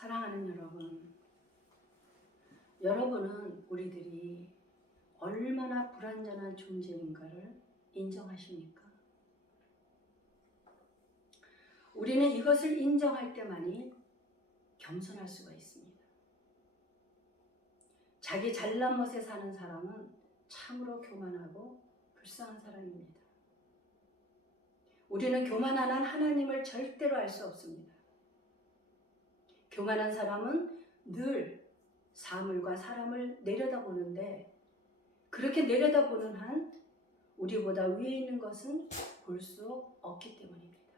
사랑하는 여러분은 우리들이 얼마나 불완전한 존재인가를 인정하십니까? 우리는 이것을 인정할 때만이 겸손할 수가 있습니다. 자기 잘난 멋에 사는 사람은 참으로 교만하고 불쌍한 사람입니다. 우리는 교만한 한 하나님을 절대로 알 수 없습니다. 교만한 사람은 늘 사물과 사람을 내려다보는데 그렇게 내려다보는 한 우리보다 위에 있는 것은 볼 수 없기 때문입니다.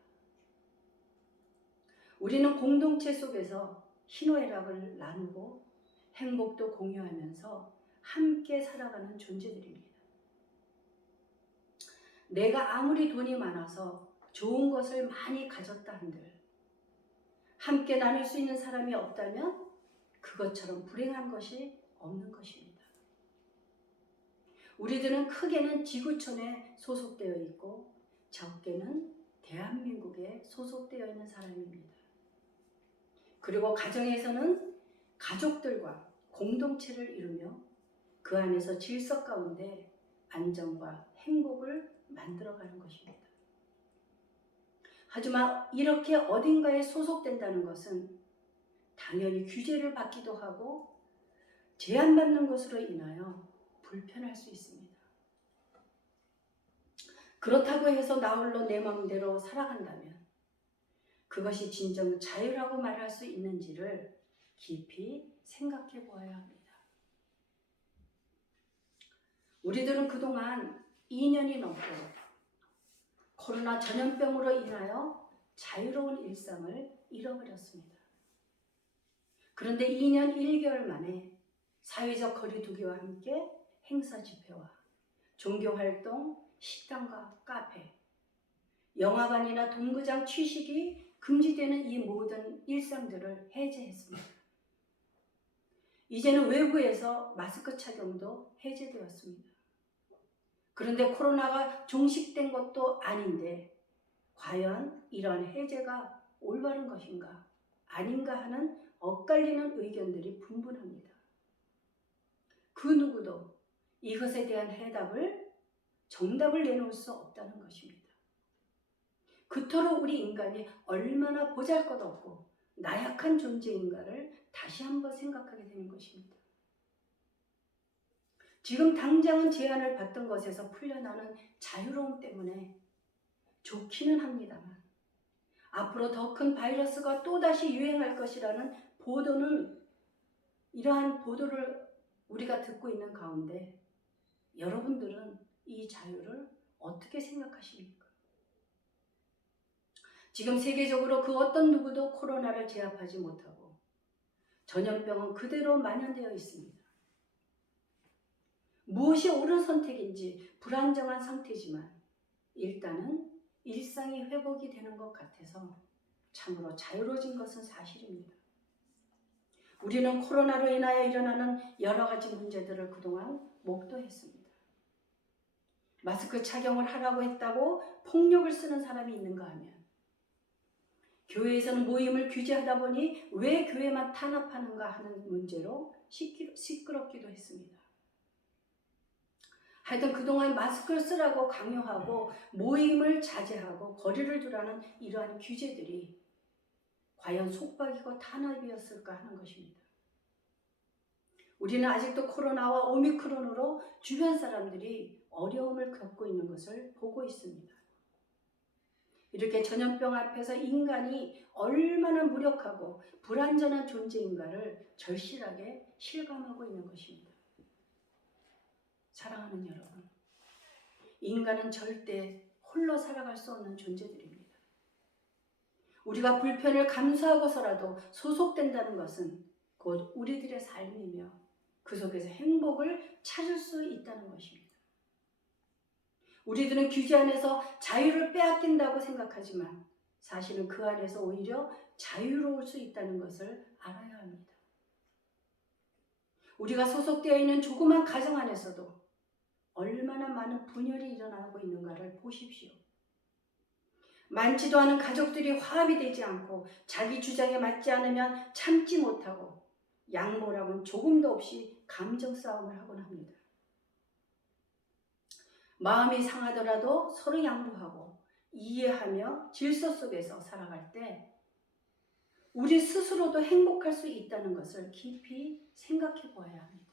우리는 공동체 속에서 희노애락을 나누고 행복도 공유하면서 함께 살아가는 존재들입니다. 내가 아무리 돈이 많아서 좋은 것을 많이 가졌다 한들 함께 나눌 수 있는 사람이 없다면 그것처럼 불행한 것이 없는 것입니다. 우리들은 크게는 지구촌에 소속되어 있고 적게는 대한민국에 소속되어 있는 사람입니다. 그리고 가정에서는 가족들과 공동체를 이루며 그 안에서 질서 가운데 안정과 행복을 만들어가는 것입니다. 하지만 이렇게 어딘가에 소속된다는 것은 당연히 규제를 받기도 하고 제한받는 것으로 인하여 불편할 수 있습니다. 그렇다고 해서 나 홀로 내 마음대로 살아간다면 그것이 진정 자유라고 말할 수 있는지를 깊이 생각해 보아야 합니다. 우리들은 그동안 2년이 넘도록 코로나 전염병으로 인하여 자유로운 일상을 잃어버렸습니다. 그런데 2년 1개월 만에 사회적 거리두기와 함께 행사 집회와 종교활동, 식당과 카페, 영화관이나 동구장 취식이 금지되는 이 모든 일상들을 해제했습니다. 이제는 외부에서 마스크 착용도 해제되었습니다. 그런데 코로나가 종식된 것도 아닌데 과연 이러한 해제가 올바른 것인가 아닌가 하는 엇갈리는 의견들이 분분합니다. 그 누구도 이것에 대한 정답을 내놓을 수 없다는 것입니다. 그토록 우리 인간이 얼마나 보잘것없고 나약한 존재인가를 다시 한번 생각하게 되는 것입니다. 지금 당장은 제한을 받던 것에서 풀려나는 자유로움 때문에 좋기는 합니다만 앞으로 더 큰 바이러스가 또다시 유행할 것이라는 이러한 보도를 우리가 듣고 있는 가운데 여러분들은 이 자유를 어떻게 생각하십니까? 지금 세계적으로 그 어떤 누구도 코로나를 제압하지 못하고 전염병은 그대로 만연되어 있습니다. 무엇이 옳은 선택인지 불안정한 상태지만 일단은 일상이 회복이 되는 것 같아서 참으로 자유로워진 것은 사실입니다. 우리는 코로나로 인하여 일어나는 여러 가지 문제들을 그동안 목도했습니다. 마스크 착용을 하라고 했다고 폭력을 쓰는 사람이 있는가 하면 교회에서는 모임을 규제하다 보니 왜 교회만 탄압하는가 하는 문제로 시끄럽기도 했습니다. 하여튼 그동안 마스크를 쓰라고 강요하고 모임을 자제하고 거리를 두라는 이러한 규제들이 과연 속박이고 탄압이었을까 하는 것입니다. 우리는 아직도 코로나와 오미크론으로 주변 사람들이 어려움을 겪고 있는 것을 보고 있습니다. 이렇게 전염병 앞에서 인간이 얼마나 무력하고 불완전한 존재인가를 절실하게 실감하고 있는 것입니다. 사랑하는 여러분, 인간은 절대 홀로 살아갈 수 없는 존재들입니다. 우리가 불편을 감수하고서라도 소속된다는 것은 곧 우리들의 삶이며 그 속에서 행복을 찾을 수 있다는 것입니다. 우리들은 규제 안에서 자유를 빼앗긴다고 생각하지만 사실은 그 안에서 오히려 자유로울 수 있다는 것을 알아야 합니다. 우리가 소속되어 있는 조그만 가정 안에서도 얼마나 많은 분열이 일어나고 있는가를 보십시오. 많지도 않은 가족들이 화합이 되지 않고 자기 주장에 맞지 않으면 참지 못하고 양보라고는 조금도 없이 감정 싸움을 하곤 합니다. 마음이 상하더라도 서로 양보하고 이해하며 질서 속에서 살아갈 때 우리 스스로도 행복할 수 있다는 것을 깊이 생각해 보아야 합니다.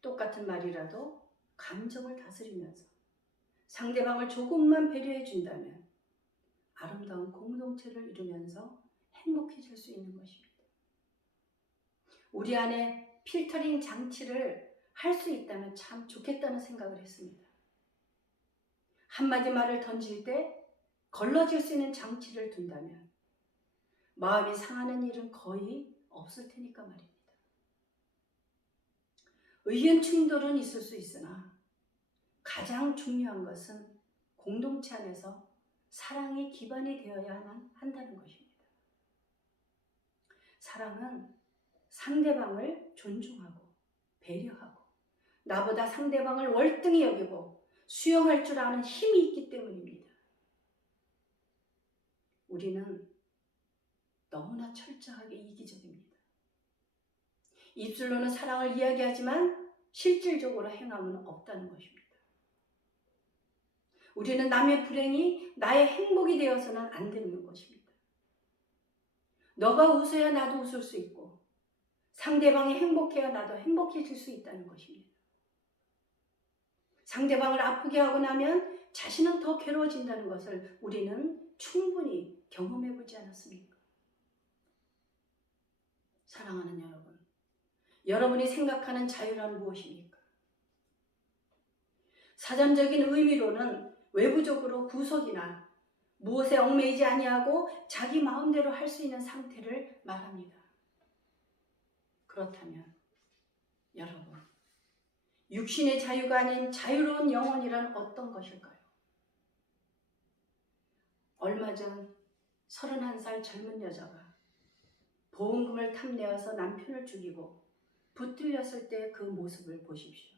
똑같은 말이라도 감정을 다스리면서 상대방을 조금만 배려해 준다면 아름다운 공동체를 이루면서 행복해질 수 있는 것입니다. 우리 안에 필터링 장치를 할 수 있다면 참 좋겠다는 생각을 했습니다. 한마디 말을 던질 때 걸러질 수 있는 장치를 둔다면 마음이 상하는 일은 거의 없을 테니까 말입니다. 의견 충돌은 있을 수 있으나 가장 중요한 것은 공동체 안에서 사랑이 기반이 되어야만 한다는 것입니다. 사랑은 상대방을 존중하고 배려하고 나보다 상대방을 월등히 여기고 수용할 줄 아는 힘이 있기 때문입니다. 우리는 너무나 철저하게 이기적입니다. 입술로는 사랑을 이야기하지만 실질적으로 행함은 없다는 것입니다. 우리는 남의 불행이 나의 행복이 되어서는 안 되는 것입니다. 너가 웃어야 나도 웃을 수 있고 상대방이 행복해야 나도 행복해질 수 있다는 것입니다. 상대방을 아프게 하고 나면 자신은 더 괴로워진다는 것을 우리는 충분히 경험해 보지 않았습니까? 사랑하는 여러분, 여러분이 생각하는 자유란 무엇입니까? 사전적인 의미로는 외부적으로 구속이나 무엇에 얽매이지 아니하고 자기 마음대로 할 수 있는 상태를 말합니다. 그렇다면 여러분, 육신의 자유가 아닌 자유로운 영혼이란 어떤 것일까요? 얼마 전 31살 젊은 여자가 보험금을 탐내어서 남편을 죽이고 붙들렸을 때 그 모습을 보십시오.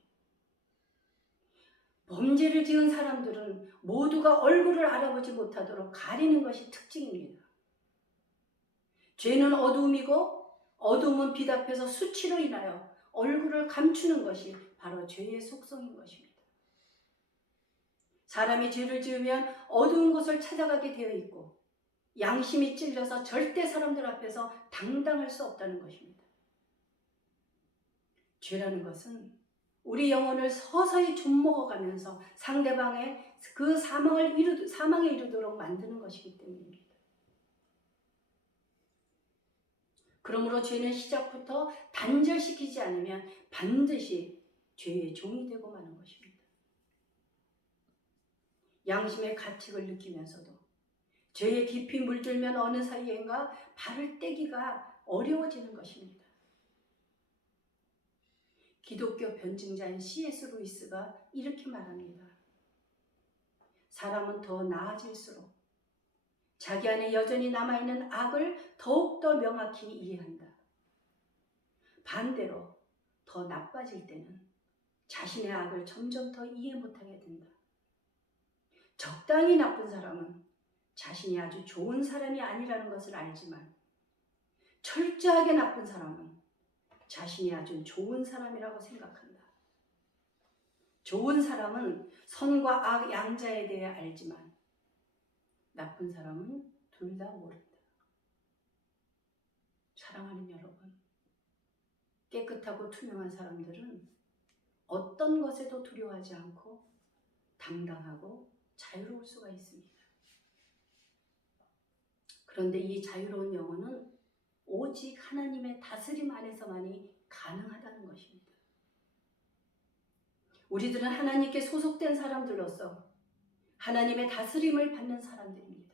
범죄를 지은 사람들은 모두가 얼굴을 알아보지 못하도록 가리는 것이 특징입니다. 죄는 어두움이고 어두움은 빛 앞에서 수치로 인하여 얼굴을 감추는 것이 바로 죄의 속성인 것입니다. 사람이 죄를 지으면 어두운 곳을 찾아가게 되어 있고 양심이 찔려서 절대 사람들 앞에서 당당할 수 없다는 것입니다. 죄라는 것은 우리 영혼을 서서히 좀먹어가면서 상대방의 그 사망에 이르도록 만드는 것이기 때문입니다. 그러므로 죄는 시작부터 단절시키지 않으면 반드시 죄의 종이 되고 마는 것입니다. 양심의 가책을 느끼면서도 죄에 깊이 물들면 어느 사이엔가 발을 떼기가 어려워지는 것입니다. 기독교 변증자인 C.S. 루이스가 이렇게 말합니다. 사람은 더 나아질수록 자기 안에 여전히 남아있는 악을 더욱더 명확히 이해한다. 반대로 더 나빠질 때는 자신의 악을 점점 더 이해 못하게 된다. 적당히 나쁜 사람은 자신이 아주 좋은 사람이 아니라는 것을 알지만 철저하게 나쁜 사람은 자신이 아주 좋은 사람이라고 생각한다. 좋은 사람은 선과 악 양자에 대해 알지만 나쁜 사람은 둘 다 모른다. 사랑하는 여러분, 깨끗하고 투명한 사람들은 어떤 것에도 두려워하지 않고 당당하고 자유로울 수가 있습니다. 그런데 이 자유로운 영혼은 오직 하나님의 다스림 안에서만이 가능하다는 것입니다. 우리들은 하나님께 소속된 사람들로서 하나님의 다스림을 받는 사람들입니다.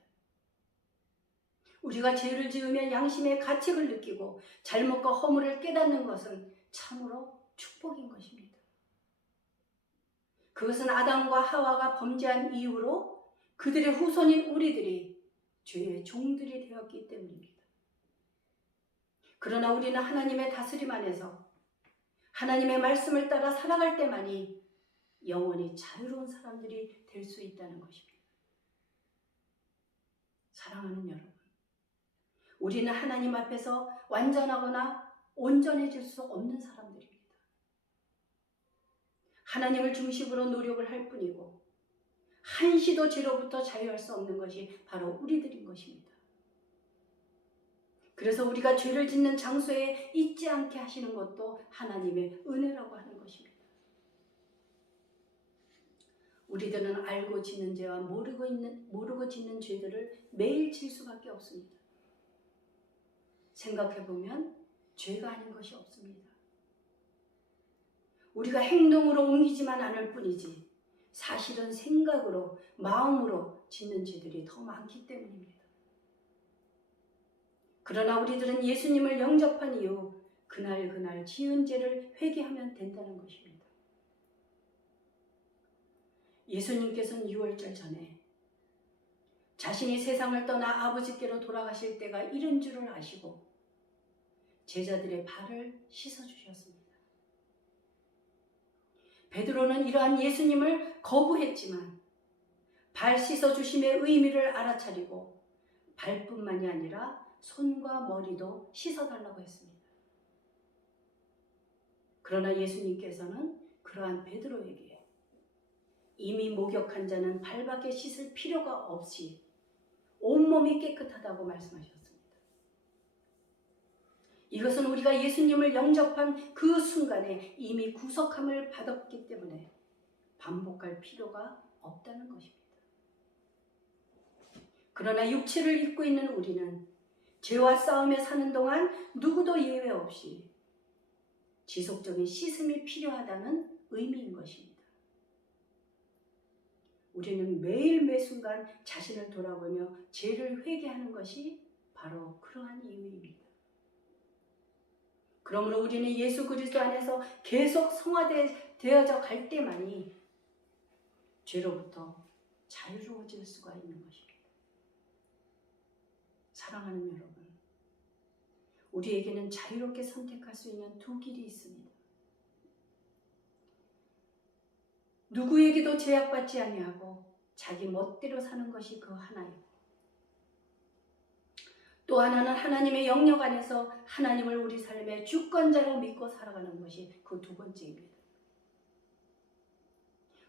우리가 죄를 지으면 양심의 가책을 느끼고 잘못과 허물을 깨닫는 것은 참으로 축복인 것입니다. 그것은 아담과 하와가 범죄한 이후로 그들의 후손인 우리들이 죄의 종들이 되었기 때문입니다. 그러나 우리는 하나님의 다스림 안에서 하나님의 말씀을 따라 살아갈 때만이 영원히 자유로운 사람들이 될 수 있다는 것입니다. 사랑하는 여러분, 우리는 하나님 앞에서 완전하거나 온전해질 수 없는 사람들입니다. 하나님을 중심으로 노력을 할 뿐이고 한시도 죄로부터 자유할 수 없는 것이 바로 우리들인 것입니다. 그래서 우리가 죄를 짓는 장소에 있지 않게 하시는 것도 하나님의 은혜라고 하는 것입니다. 우리들은 알고 짓는 죄와 모르고 짓는 죄들을 매일 질 수밖에 없습니다. 생각해보면 죄가 아닌 것이 없습니다. 우리가 행동으로 옮기지만 않을 뿐이지 사실은 생각으로, 마음으로 짓는 죄들이 더 많기 때문입니다. 그러나 우리들은 예수님을 영접한 이후 그날 지은 죄를 회개하면 된다는 것입니다. 예수님께서는 6월절 전에 자신이 세상을 떠나 아버지께로 돌아가실 때가 이른 줄을 아시고 제자들의 발을 씻어주셨습니다. 베드로는 이러한 예수님을 거부했지만 발 씻어주심의 의미를 알아차리고 발뿐만이 아니라 손과 머리도 씻어달라고 했습니다. 그러나 예수님께서는 그러한 베드로에게 이미 목욕한 자는 발밖에 씻을 필요가 없이 온몸이 깨끗하다고 말씀하셨습니다. 이것은 우리가 예수님을 영접한 그 순간에 이미 구속함을 받았기 때문에 반복할 필요가 없다는 것입니다. 그러나 육체를 입고 있는 우리는 죄와 싸우며 사는 동안 누구도 예외 없이 지속적인 씻음이 필요하다는 의미인 것입니다. 우리는 매일 매순간 자신을 돌아보며 죄를 회개하는 것이 바로 그러한 이유입니다. 그러므로 우리는 예수 그리스도 안에서 계속 성화되어져 갈 때만이 죄로부터 자유로워질 수가 있는 것입니다. 사랑하는 여러분, 우리에게는 자유롭게 선택할 수 있는 두 길이 있습니다. 누구에게도 제약받지 아니하고 자기 멋대로 사는 것이 그 하나이고, 또 하나는 하나님의 영역 안에서 하나님을 우리 삶의 주권자로 믿고 살아가는 것이 그 두 번째입니다.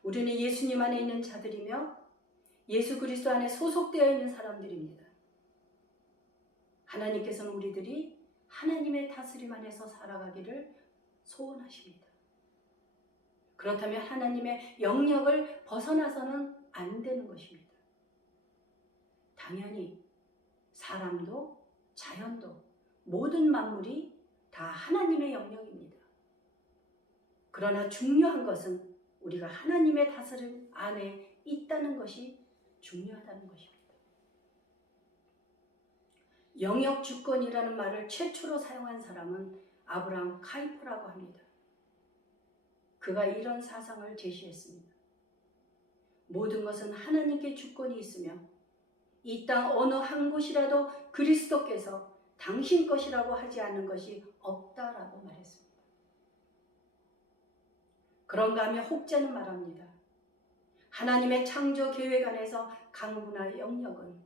우리는 예수님 안에 있는 자들이며 예수 그리스도 안에 소속되어 있는 사람들입니다. 하나님께서는 우리들이 하나님의 다스림 안에서 살아가기를 소원하십니다. 그렇다면 하나님의 영역을 벗어나서는 안 되는 것입니다. 당연히 사람도 자연도 모든 만물이 다 하나님의 영역입니다. 그러나 중요한 것은 우리가 하나님의 다스림 안에 있다는 것이 중요하다는 것입니다. 영역 주권이라는 말을 최초로 사용한 사람은 아브라함 카이퍼라고 합니다. 그가 이런 사상을 제시했습니다. 모든 것은 하나님께 주권이 있으며 이 땅 어느 한 곳이라도 그리스도께서 당신 것이라고 하지 않는 것이 없다라고 말했습니다. 그런가 하며 혹자는 말합니다. 하나님의 창조 계획 안에서 각 문화의 영역은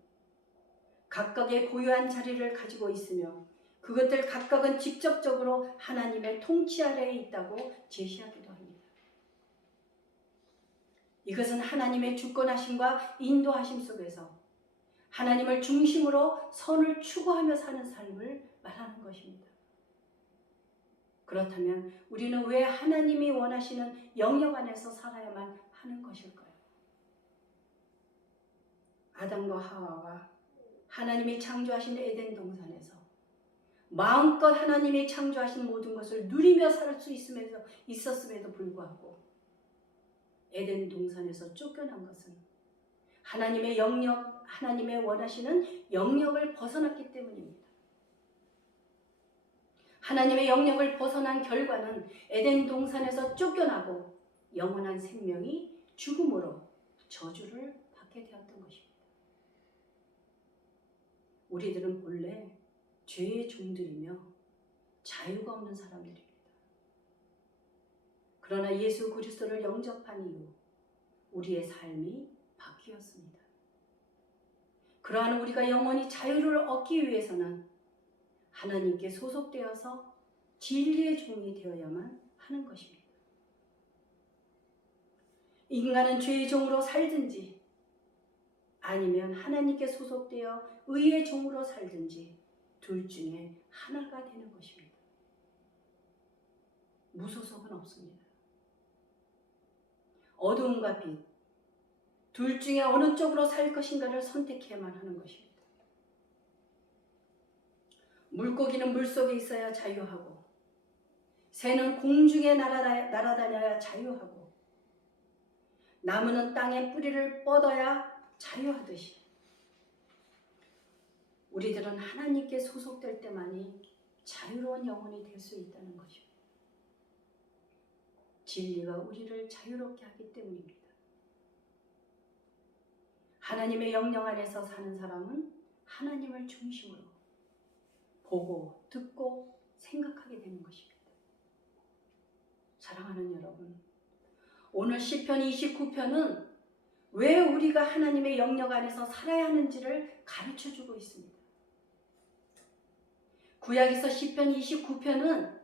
각각의 고유한 자리를 가지고 있으며 그것들 각각은 직접적으로 하나님의 통치 아래에 있다고 제시하기도 합니다. 이것은 하나님의 주권하심과 인도하심 속에서 하나님을 중심으로 선을 추구하며 사는 삶을 말하는 것입니다. 그렇다면 우리는 왜 하나님이 원하시는 영역 안에서 살아야만 하는 것일까요? 아담과 하와가 하나님이 창조하신 에덴 동산에서 마음껏 하나님이 창조하신 모든 것을 누리며 살 수 있었음에도 불구하고 에덴 동산에서 쫓겨난 것은 하나님의 영역, 하나님의 원하시는 영역을 벗어났기 때문입니다. 하나님의 영역을 벗어난 결과는 에덴 동산에서 쫓겨나고 영원한 생명이 죽음으로 저주를 받게 되었던 것입니다. 우리들은 본래 죄의 종들이며 자유가 없는 사람들입니다. 그러나 예수 그리스도를 영접한 이후 우리의 삶이 바뀌었습니다. 그러한 우리가 영원히 자유를 얻기 위해서는 하나님께 소속되어서 진리의 종이 되어야만 하는 것입니다. 인간은 죄의 종으로 살든지 아니면 하나님께 소속되어 의의 종으로 살든지 둘 중에 하나가 되는 것입니다. 무소속은 없습니다. 어두움과 빛, 둘 중에 어느 쪽으로 살 것인가를 선택해야만 하는 것입니다. 물고기는 물속에 있어야 자유하고 새는 공중에 날아다녀야 자유하고 나무는 땅에 뿌리를 뻗어야 자유하듯이 우리들은 하나님께 소속될 때만이 자유로운 영혼이 될 수 있다는 것입니다. 진리가 우리를 자유롭게 하기 때문입니다. 하나님의 영령 안에서 사는 사람은 하나님을 중심으로 보고 듣고 생각하게 되는 것입니다. 사랑하는 여러분, 오늘 시편 29편은 왜 우리가 하나님의 영역 안에서 살아야 하는지를 가르쳐주고 있습니다. 구약에서 시편 29편은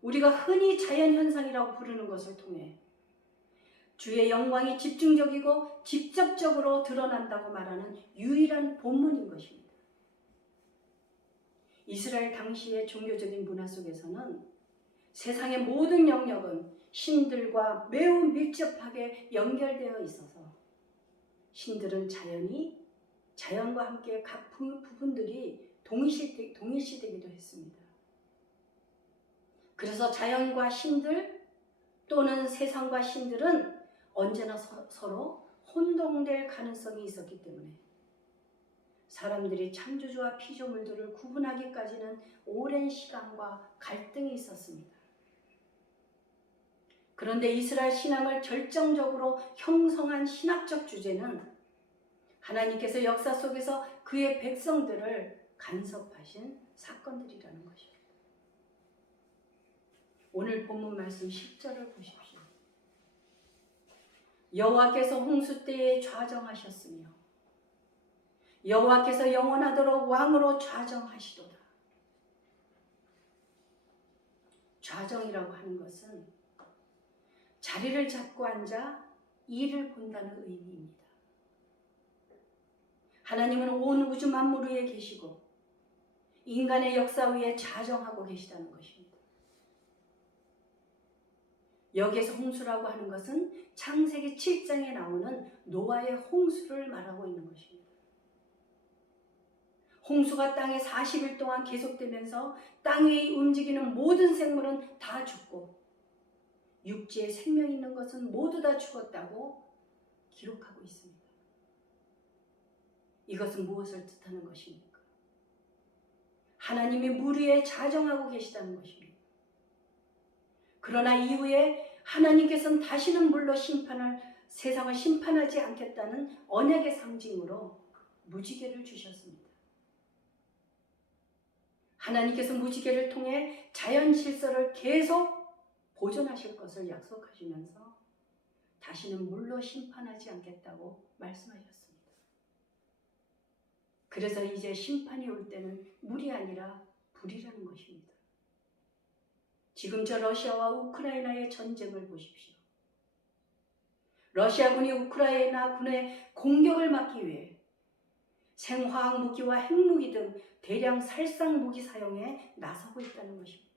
우리가 흔히 자연현상이라고 부르는 것을 통해 주의 영광이 집중적이고 직접적으로 드러난다고 말하는 유일한 본문인 것입니다. 이스라엘 당시의 종교적인 문화 속에서는 세상의 모든 영역은 신들과 매우 밀접하게 연결되어 있어서 신들은 자연과 함께 각 부분들이 동일시되기도 했습니다. 그래서 자연과 신들 또는 세상과 신들은 언제나 서로 혼동될 가능성이 있었기 때문에 사람들이 창조주와 피조물들을 구분하기까지는 오랜 시간과 갈등이 있었습니다. 그런데 이스라엘 신앙을 결정적으로 형성한 신학적 주제는 하나님께서 역사 속에서 그의 백성들을 간섭하신 사건들이라는 것입니다. 오늘 본문 말씀 10절을 보십시오. 여호와께서 홍수 때에 좌정하셨으며 여호와께서 영원하도록 왕으로 좌정하시도다. 좌정이라고 하는 것은 자리를 잡고 앉아 일을 본다는 의미입니다. 하나님은 온 우주 만물 위에 계시고 인간의 역사 위에 좌정하고 계시다는 것입니다. 여기에서 홍수라고 하는 것은 창세기 7장에 나오는 노아의 홍수를 말하고 있는 것입니다. 홍수가 땅에 40일 동안 계속되면서 땅 위에 움직이는 모든 생물은 다 죽고 육지에 생명 있는 것은 모두 다 죽었다고 기록하고 있습니다. 이것은 무엇을 뜻하는 것입니까? 하나님이 물 위에 좌정하고 계시다는 것입니다. 그러나 이후에 하나님께서는 다시는 물로 세상을 심판하지 않겠다는 언약의 상징으로 무지개를 주셨습니다. 하나님께서 무지개를 통해 자연 질서를 계속 보존하실 것을 약속하시면서 다시는 물로 심판하지 않겠다고 말씀하셨습니다. 그래서 이제 심판이 올 때는 물이 아니라 불이라는 것입니다. 지금 저 러시아와 우크라이나의 전쟁을 보십시오. 러시아군이 우크라이나 군의 공격을 막기 위해 생화학 무기와 핵무기 등 대량 살상 무기 사용에 나서고 있다는 것입니다.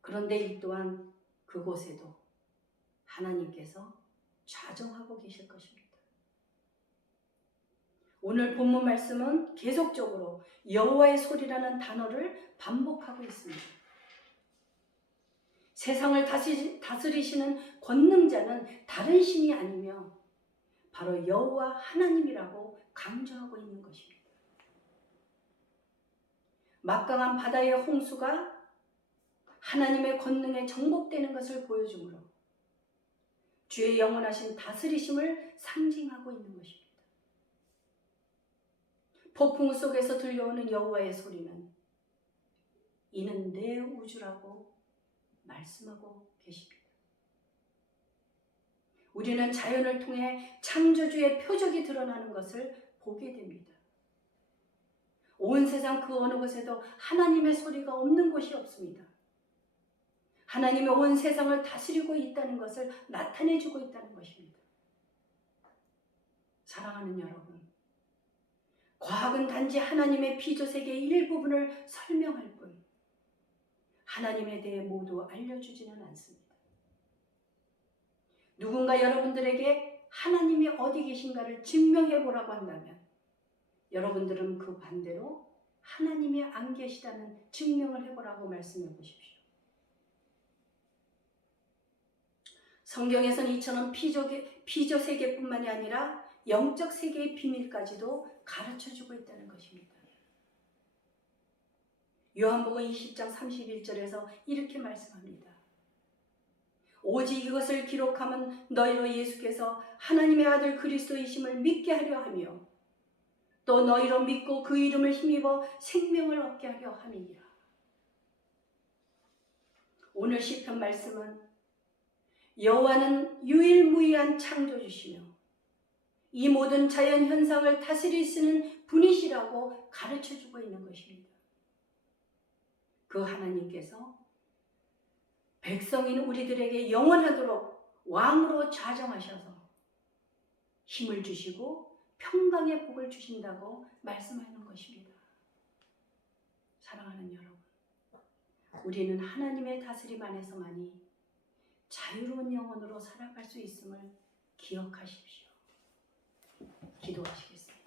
그런데 이 또한 그곳에도 하나님께서 좌정하고 계실 것입니다. 오늘 본문 말씀은 계속적으로 여호와의 소리라는 단어를 반복하고 있습니다. 세상을 다스리시는 권능자는 다른 신이 아니며 바로 여호와 하나님이라고 강조하고 있는 것입니다. 막강한 바다의 홍수가 하나님의 권능에 정복되는 것을 보여주므로 주의 영원하신 다스리심을 상징하고 있는 것입니다. 폭풍 속에서 들려오는 여호와의 소리는 이는 내 우주라고 말씀하고 계십니다. 우리는 자연을 통해 창조주의 표적이 드러나는 것을 보게 됩니다. 온 세상 그 어느 곳에도 하나님의 소리가 없는 곳이 없습니다. 하나님이 온 세상을 다스리고 있다는 것을 나타내주고 있다는 것입니다. 사랑하는 여러분, 과학은 단지 하나님의 피조세계의 일부분을 설명할 뿐 하나님에 대해 모두 알려주지는 않습니다. 누군가 여러분들에게 하나님이 어디 계신가를 증명해 보라고 한다면 여러분들은 그 반대로 하나님이 안 계시다는 증명을 해보라고 말씀해 보십시오. 성경에서는 이처럼 피조 세계뿐만이 아니라 영적 세계의 비밀까지도 가르쳐주고 있다는 것입니다. 요한복음 20장 31절에서 이렇게 말씀합니다. 오직 이것을 기록하면 너희로 예수께서 하나님의 아들 그리스도이심을 믿게 하려 하며 또 너희로 믿고 그 이름을 힘입어 생명을 얻게 하려 함이니라. 오늘 시편 말씀은 여호와는 유일무이한 창조주시며 이 모든 자연 현상을 다스리시는 분이시라고 가르쳐주고 있는 것입니다. 그 하나님께서 백성인 우리들에게 영원하도록 왕으로 좌정하셔서 힘을 주시고 평강의 복을 주신다고 말씀하는 것입니다. 사랑하는 여러분, 우리는 하나님의 다스림 안에서만이 자유로운 영혼으로 살아갈 수 있음을 기억하십시오. 기도하시겠습니다.